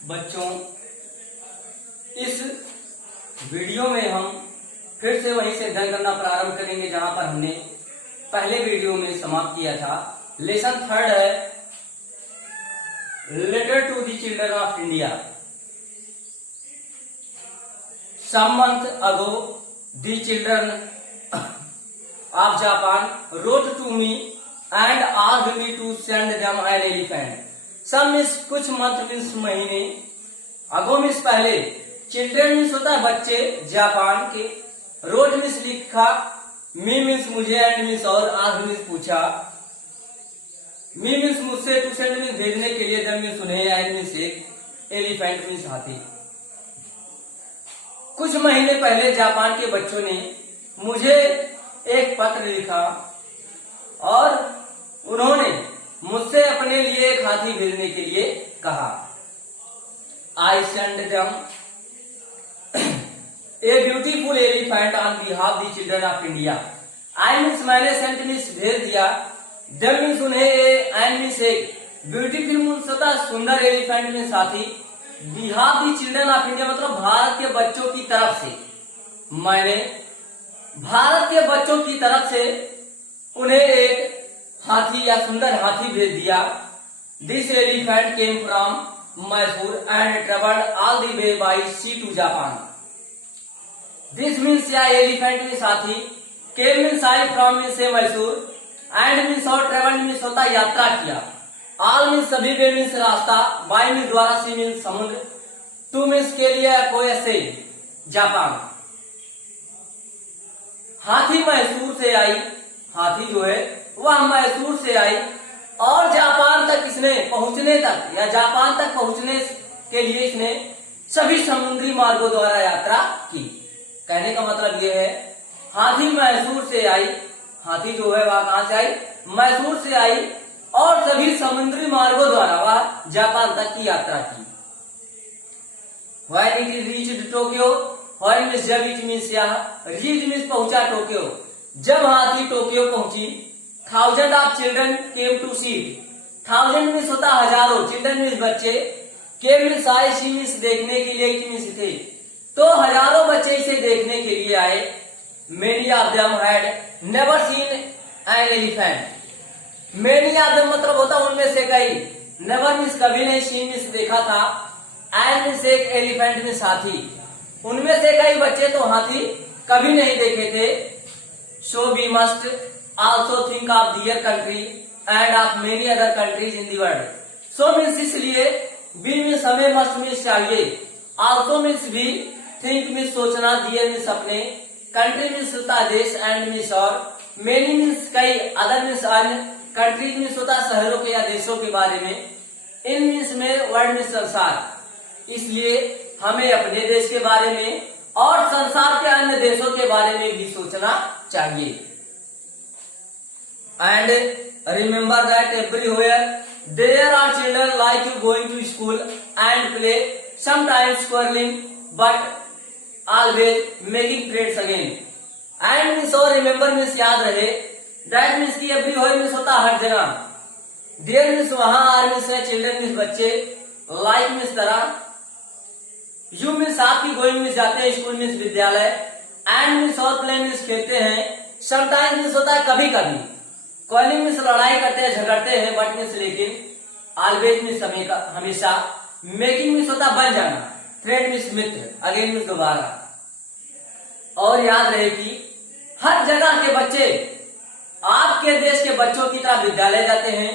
बच्चों, इस वीडियो में हम फिर से वहीं से अध्ययन करना प्रारंभ करेंगे जहां पर हमने पहले वीडियो में समाप्त किया था। लेसन थर्ड है letter to the children of India. Some month ago the children of Japan wrote to me and asked me to send them an elephant. Some means कुछ, मंथ मीन्स महीने, ago means पहले, children means होता है बच्चे जापान के, wrote means लिखा, me means मुझे, एंड मीन्स और, आस्क्ड मीन्स पूछा, मी मीन्स मुझसे, टू सेंड मीन्स भेजने के लिए, देम मीन्स उन्हें, एंड मीन्स एक, एलिफेंट मीन्स हाथी। कुछ महीने पहले जापान के बच्चों ने मुझे एक पत्र लिखा और उन्होंने मुझसे अपने लिए एक हाथी भेजने के लिए कहा। I send them a beautiful elephant on behalf the children of India. I means मैंने, सेंट मीन्स भेज दिया, देम मीन्स उन्हें, एंड मीन्स एक, ब्यूटीफुल मीन्स होता है सुंदर, एलिफेंट मीन्स हाथी, behalf the children of India मतलब भारत के बच्चों की तरफ से, मैंने भारत के बच्चों की तरफ से उन्हें एक हाथी या सुंदर हाथी भेज दिया। This elephant came from Mysore and travelled all the way by sea to Japan. This means या एलिफेंट मीन्स हाथी, केम मीन्स आई, फ्रॉम मीन्स से मैसूर, एंड मीन्स और, ट्रेवल्ड मीन्स होता यात्रा किया, ऑल मीन्स सभी, वे मीन्स रास्ता, बाय मीन्स द्वारा, सी मीन्स समुद्र, टू मीन्स के लिए, कोई ऐसे जापान। हाथी मैसूर से आई, हाथी जो है वह मैसूर से आई और जापान तक इसने पहुंचने तक या जापान तक पहुंचने के लिए इसने सभी समुद्री मार्गों द्वारा यात्रा की। कहने का मतलब यह है हाथी मैसूर से आई, हाथी जो है वह कहां से आई, मैसूर से आई और सभी समुद्री मार्गों द्वारा वह जापान तक की यात्रा की। When it reached Tokyo, when means जब, it means यहाँ, reach means पहुंचा टोक्यो, जब हाथी टोक्यो पहुंची, thousand of children came to see, thousand means होता हजारों, चिल्ड्रन मीन्स बच्चे, केम मीन्स आए, सी मीन्स देखने के लिए, इट मीन्स थे, तो हजारों बच्चे इसे देखने के लिए आए। Many of them had never seen an elephant. Many of them मतलब होता उनमें से कई, नेवर मीन्स कभी नहीं, सी मीन्स देखा था, एन मीन्स एक, एलिफेंट मीन्स हाथी, उनमें से कई बच्चे तो हाथी कभी नहीं देखे थे। So we must also think of their country and of many other countries in the world. So means इसलिए, बी मीन्स हमें, मस्ट मीन्स चाहिए, आल्सो मीन्स भी, थिंक मीन्स सोचना, दियर मीन्स अपने, कंट्री मीन्स होता देश, एंड मीन्स और, many means कई, अदर मीन्स अन्य, कंट्रीज मीन्स होता शहरों के या देशों के बारे में, इन मीन्स में, वर्ल्ड मीन्स संसार। इसलिए हमें अपने देश के बारे में और संसार के अन्य देशों के बारे में भी सोचना चाहिए। And remember that everywhere there are children like you going to school and play, sometimes quarrelling but always making friends again. And means और, रिमेम्बर मीन्स याद रहे, दैट मीन्स की एवरीवेयर मीन्स होता हर जगह, देयर मीन्स वहां, are means है, children means बच्चे, लाइक मीन्स तरह, यू मीन्स आपकी, गोइंग मीन्स जाते हैं, स्कूल मीन्स विद्यालय, एंड मीन्स और, प्ले मीन्स खेलते हैं, समटाइम्स मीन्स होता है कभी कभी, कॉलिंग मीन्स लड़ाई करते हैं, झगड़ते हैं, बट मीन्स लेकिन, ऑलवेज मीन्स हमेशा, मेकिंग मीन्स होता बन जाना, फ्रेंड मीन्स मित्र, अगेन मीन्स दोबारा। और याद रहे कि हर जगह के बच्चे आपके देश के बच्चों की तरह विद्यालय जाते हैं,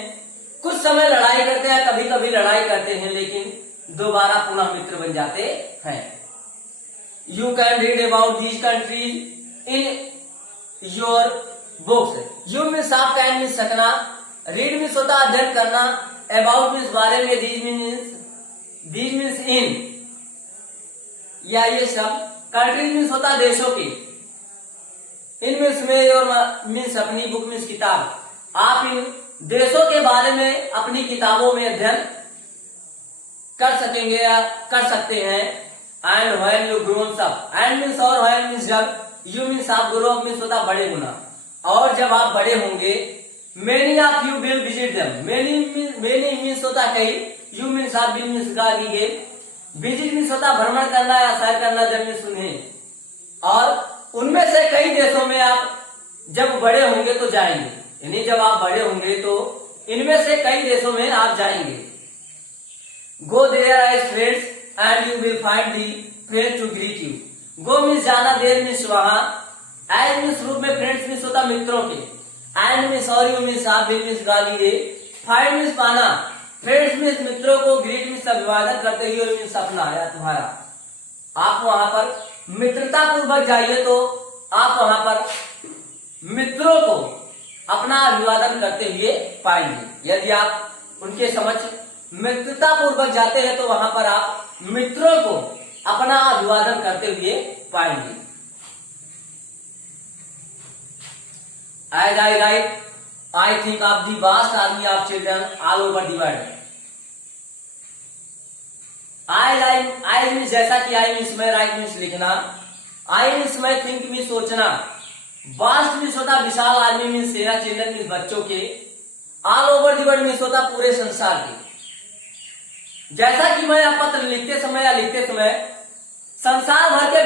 कुछ समय लड़ाई करते हैं, कभी कभी लड़ाई करते हैं, लेकिन दोबारा पुनः मित्र बन जाते हैं। You can read about these countries in your books. You means आप, कैन मीन्स सकना, रीड मीन्स होता अध्ययन करना, अबाउट मीन्स बारे में, दीज मीन्स इन या ये सब, कंट्रीज मीन्स होता देशों की, इन मीन्स में, और मीन्स अपनी, बुक मीन्स किताब, आप इन देशों के बारे में अपनी किताबों में अध्ययन कर सकेंगे या कर सकते हैं। And when you grown up, and means और, व्हेन मीन्स जब, यू मीन्स आप, ग्रो अप मीन्स होता बड़े होना, और जब आप बड़े होंगे, many of you will visit them, many means होता कई, यू मीन्स आप, विल मीन्स गागे, विजिट मीन्स होता भ्रमण करना या सैर करना, जब मीन्स उन्हें। और उनमें से कई देशों में आप जब बड़े होंगे तो जाएंगे, यानी जब आप बड़े होंगे तो इनमें से कई देशों में आप जाएंगे। Go there as friends and you will find the friend to greet you. Go means जाना, देयर मीन्स वहां, एज मीन्स रूप में, फ्रेंड्स मीन्स होता मित्रों के, एंड मीन्स और, यू मीन्स आप, विल मीन्स गाली दे, फाइंड मीन्स पाना, फ्रेंड्स मीन्स मित्रों को, ग्रीट मीन्स अभिवादन करते हुए, मीन्स अपना या तुम्हारा। आप वहां पर मित्रता पूर्वक जाइए तो आप वहां पर मित्रों को अपना अभिवादन करते हुए पाएंगे। यदि आप उनके समक्ष मित्रता पूर्वक जाते हैं तो वहां पर आप मित्रों को अपना अभिवादन करते हुए पाएंगे। As I write, I think of the vast army of children all over the world. I means जैसा कि I means मैं, write means लिखना, I means मैं, think means सोचना, vast means होता विशाल, आर्मी means सेना, चिल्ड्रन means बच्चों के, all over the world means होता पूरे संसार के। जैसा कि मैं पत्र लिखते समय या लिखते समय संसार भर के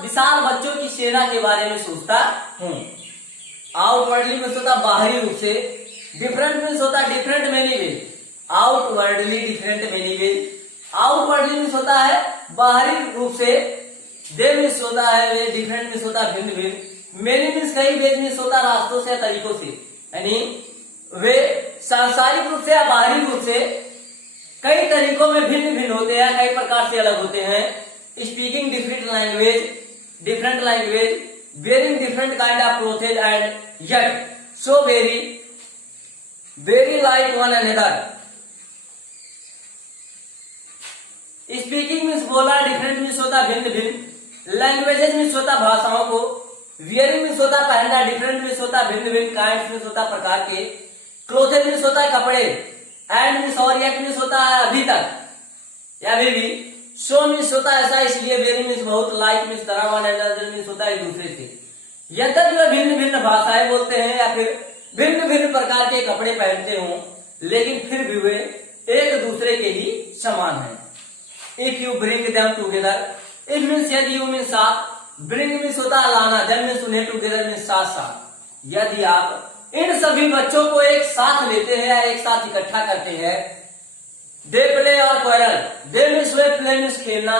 विशाल बच्चों की सेना के बारे में सोचता हूँ। आउटवर्डली मीन्स होता बाहरी रूप से, डिफरेंट मीन्स होता डिफरेंट मेनी वे, आउटवर्डली डिफरेंट मेनी वे, आउटवर्डली मीन्स होता है बाहरी रूप से, दे मीन्स होता है वे, डिफरेंट मीन्स होता भिन्न भिन्न, मेनी मीन्स कई, वेज मीन्स होता रास्तों से, तरीकों से, यानी वे सांसारिक रूप से या बाहरी रूप से कई तरीकों में भिन्न भिन्न होते हैं, कई प्रकार से अलग होते हैं। Speaking different language, wearing different kind of clothes and yet so very like one another. Speaking means बोला, different means होता भिन्न भिन्न, languages means होता भाषाओं को, wearing means होता पहनना, different means होता भिन्न भिन्न, kinds means होता प्रकार के, clothes means होता कपड़े, and means और yet means होता अभी तक या अभी भी, शो मीन्स होता ऐसा इसलिए, वेरी मीन्स बहुत, लाइक मीन्स तरह, वन अनदर मीन्स होता एक दूसरे से। यद्यपि वे भिन्न भिन्न भाषाएं बोलते हैं या फिर भिन्न भिन्न प्रकार के कपड़े पहनते हों, लेकिन फिर भी वे एक दूसरे के ही समान हैं। If you bring them together, if means यदि, यू मीन्स आप, ब्रिंग मीन्स होता लाना, देम मीन्स उन्हें, टूगेदर मीन्स साथ साथ। यदि आप इन सभी बच्चों को एक साथ लेते हैं या एक साथ इकट्ठा करते हैं, दे प्ले और क्वारल, दे मीन्स वे, प्ले मीन्स खेलना,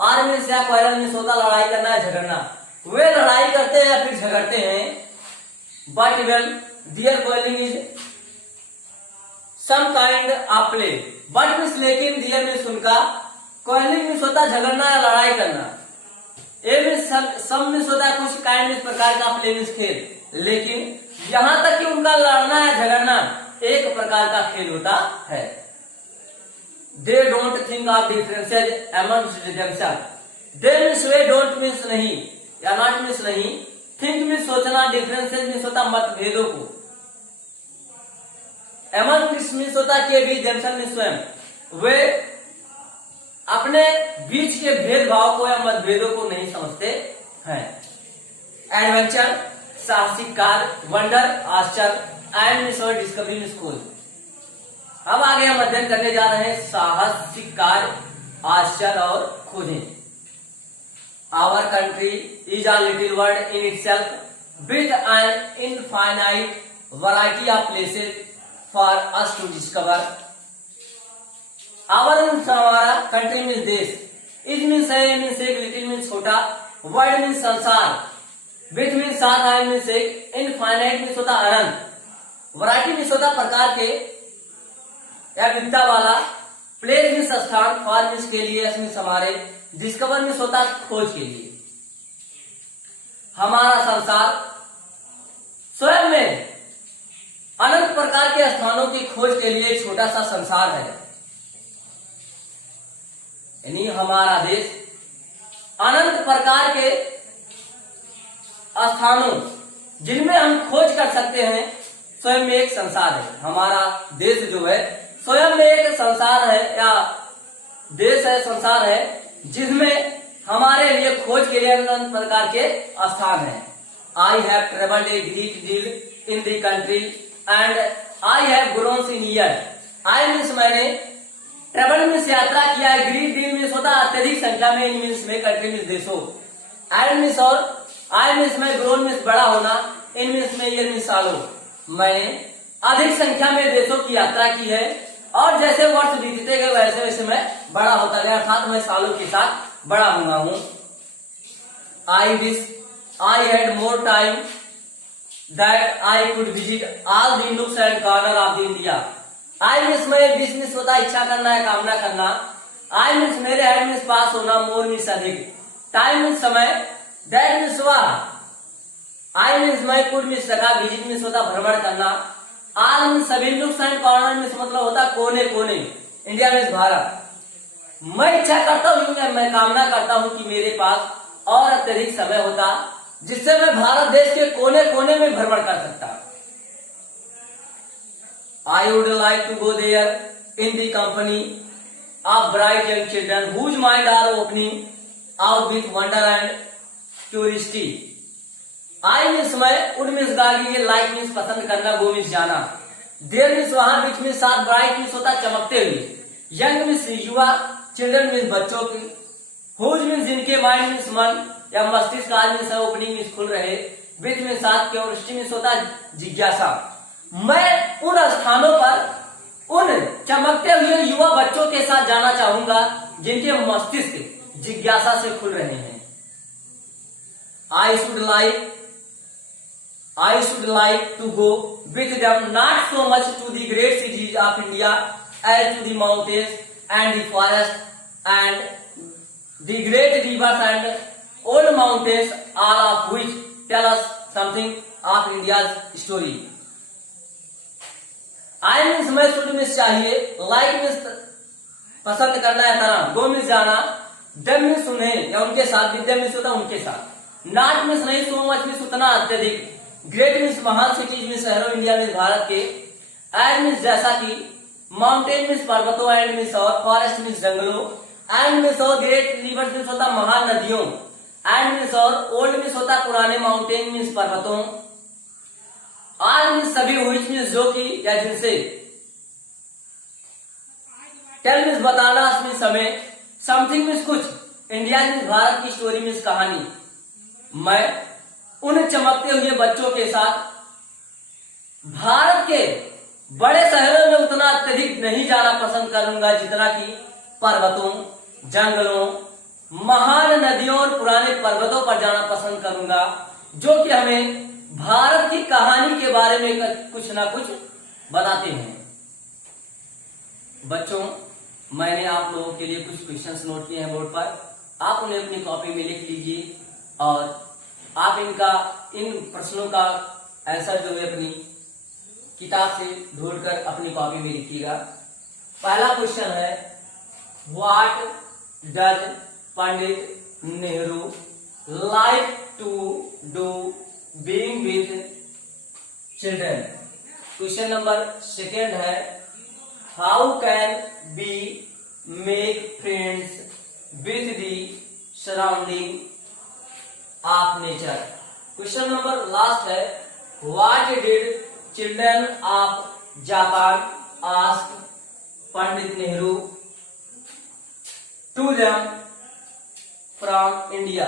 आर मीन्स या क्वारल मीन्स होता लड़ाई करना, झगड़ना, वे लड़ाई करते हैं या फिर झगड़ते हैं। But well their quarrelling is some kind of play, but means लेकिन, दियर मीन्स उनका, क्वारलिंग मीन्स होता झगड़ना या लड़ाई करना, ए मीन्स सम मीन्स होता है कुछ, काइंड मीन्स प्रकार का, प्ले मीन्स खेल, लेकिन यहां तक कि उनका लड़ना या झगड़ना एक प्रकार का खेल होता है। They don't think of differences amongst themselves. They means way, don't means नहीं या not means नहीं, think means सोचना, differences means होता मतभेदों को, amongst means होता के बीच, themselves means स्वयं, वे अपने बीच के भेदभाव को या मतभेदों को नहीं समझते हैं। एडवेंचर साहसिक कार्य, वंडर आश्चर्य, एंड मीन्स और डिस्कवरी मीन्स खोज। अब आगे हम अध्ययन करने जा रहे हैं साहसिक कार्य, आश्चर्य और खोजें। Our country is a little world in itself with an infinite variety of places for us to discover. Our means हमारा, कंट्री मीन्स देश, इज मीन्स है, मीन्स एक, लिटिल मीन्स छोटा, वर्ल्ड मीन्स संसार, विद मीन्स साथ, I means एक, infinite means होता अनंत, वैरायटी मीन्स होता प्रकार के या विविधता वाला, प्लेस मीन्स स्थान, फॉर मीन्स के लिए, मीन्स हमारे, डिस्कवर मीन्स होता खोज के लिए। हमारा संसार स्वयं में अनंत प्रकार के स्थानों की खोज के लिए एक छोटा सा संसार है, यानी हमारा देश अनंत प्रकार के स्थानों जिनमें हम खोज कर सकते हैं, स्वयं में एक संसार है। हमारा देश जो है स्वयं में एक संसार है या देश है, संसार है, जिसमें हमारे लिए खोज के लिए अनंत प्रकार के स्थान है। I have travelled a great deal in the country and I have grown in year. I means मैंने ट्रेवल मीन्स यात्रा किया है, ग्रीट डील मीन्स होता है अत्यधिक संख्या में, इन मीन्स में, कंट्री मीन्स देशों, एंड मीन्स और, आई मीन्स में, ग्रोन मीन्स बड़ा होना, इन मीन्स में, ईयर मीन्स सालों। मैंने अधिक संख्या में देशों की यात्रा की है और जैसे वर्ष बीतते गए वैसे वैसे मैं बड़ा होता गया, अर्थात मैं सालों के साथ बड़ा हुआ हूं। I wish I had more time that I could visit all the nooks and corner of the India. I means में, विश मीन्स होता है इच्छा करना है, कामना करना। आई मीन्स मेरे, हेड मीन्स पास होना, मोर मीन्स अधिक, टाइम मीन्स समय, दैट मीन्स वह, आई मीन्स मैं, कुड मीन्स सका, विजिट मीन्स होता भ्रमण करना, ऑल मीन्स सभी, नूक्स एंड कॉर्नर मीन्स मतलब होता कोने कोने, इंडिया मीन्स भारत। मैं इच्छा करता हूँ, मैं कामना करता हूँ कि मेरे पास और अत्यधिक समय होता जिससे मैं भारत देश के कोने कोने में भ्रमण कर सकता। I would like to go there in the company of bright young children whose mind are opening out with wonder and curiosity. I means मैं, would means गा लीजिए, like means पसंद करना, go means जाना, there means वहां, which means साथ, bright means होता चमकते हुए, young means युवा, children means बच्चों की, whose means जिनके, mind means मन या मस्तिष्क, आज means opening means खुल रहे, with means साथ, curiosity means होता जिज्ञासा। मैं उन स्थानों पर उन चमकते हुए युवा बच्चों के साथ जाना चाहूंगा जिनके मस्तिष्क जिज्ञासा से खुल रहे हैं। I should like to go with them, not so much to the great cities of India as to the mountains and the forests and the great rivers and old mountains, all of which tell us something of India's story. I means मैं, should means चाहिए, like means पसंद करना है, तरह, गो means जाना, them means उन्हें या उनके साथ, विद देम मीन्स होता उनके साथ, नॉट मीन्स नहीं, सो मच मीन्स उतना अत्यधिक, ग्रेट मीन्स महान, सिटीज मीन्स शहरों, इंडिया मीन्स भारत के, एंड मीन्स जैसा कि, माउंटेन मीन्स पर्वतों, एंड मीन्स और, फॉरेस्ट मीन्स जंगलों, एंड मीन्स और, ग्रेट रिवर मीन्स होता महान नदियों, एंड मीन्स और, ओल्ड मीन्स होता पुराने, माउंटेन मीन्स पर्वतों, ऑल मीन्स सभी, व्हिच मीन्स जो कि या जिनसे, टेल मीन्स बताना, मीन्स समय, समथिंग मीन्स कुछ, इंडिया मीन्स भारत की, स्टोरी मीन्स कहानी। मैं उन चमकते हुए बच्चों के साथ भारत के बड़े शहरों में उतना अत्यधिक नहीं जाना पसंद करूंगा जितना कि पर्वतों, जंगलों, महान नदियों और पुराने पर्वतों पर जाना पसंद करूंगा जो कि हमें भारत की कहानी के बारे में कुछ ना कुछ बताते हैं। बच्चों, मैंने आप लोगों के लिए कुछ क्वेश्चंस नोट किए हैं बोर्ड पर, आप उन्हें अपनी कॉपी में लिख लीजिए और आप इन प्रश्नों का आंसर जो है अपनी किताब से ढूंढकर अपनी कॉपी में लिखिएगा। पहला क्वेश्चन है, what does Pandit Nehru like to do being with children. Question number second है, how can be make friends with the surrounding of nature. Question number last है, what did children of Japan ask Pandit Nehru to them from India.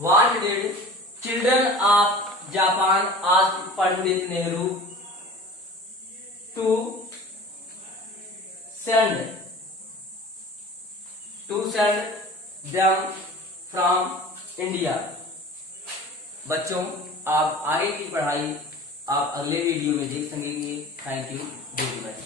What did children of Japan ask Pandit Nehru to send them from India। बच्चों, आप आगे की पढ़ाई आप अगले video में देख सकेंगे। Thank you very much.